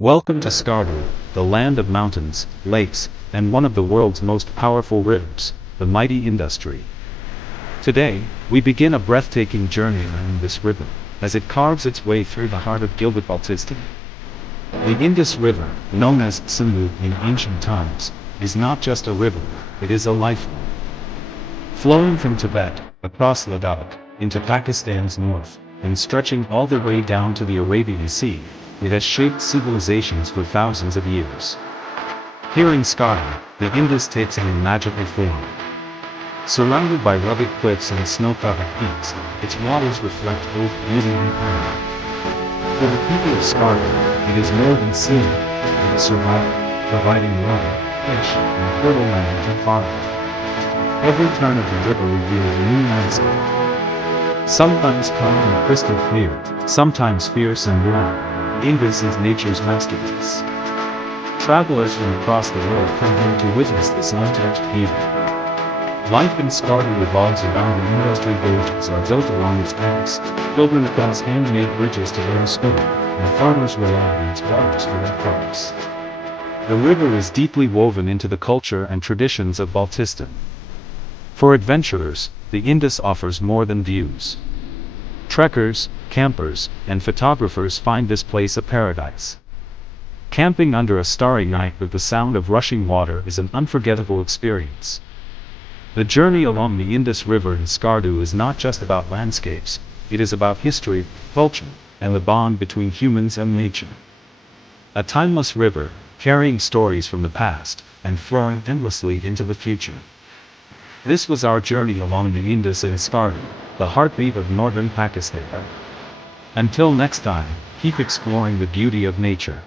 Welcome to Skardu, the land of mountains, lakes, and one of the world's most powerful rivers, the mighty Indus River. Today, we begin a breathtaking journey along this river, as it carves its way through the heart of Gilgit Baltistan. The Indus River, known as Skardu in ancient times, is not just a river, it is a lifeline. Flowing from Tibet, across Ladakh, into Pakistan's north, and stretching all the way down to the Arabian Sea, it has shaped civilizations for thousands of years. Here in Skardu, the Indus takes on a magical form. Surrounded by rugged cliffs and snow-covered peaks, its waters reflect both beauty and power. For the people of Skardu, it is more than scenery, it is survival, providing water, fish, and fertile land to farmers. Every turn of the river reveals a new landscape. Sometimes calm and crystal clear, sometimes fierce and warm. Indus is nature's masterpiece. Travelers from across the world come here to witness this untouched beauty. Life in Skardu revolves around the industry villages are built along its banks, children across handmade bridges to learn swimming, and farmers rely on its waters for their crops. The river is deeply woven into the culture and traditions of Baltistan. For adventurers, the Indus offers more than views. Trekkers, campers, and photographers find this place a paradise. Camping under a starry night with the sound of rushing water is an unforgettable experience. The journey along the Indus River in Skardu is not just about landscapes, it is about history, culture, and the bond between humans and nature. A timeless river, carrying stories from the past, and flowing endlessly into the future. This was our journey along the Indus in Skardu, the heartbeat of northern Pakistan. Until next time, keep exploring the beauty of nature.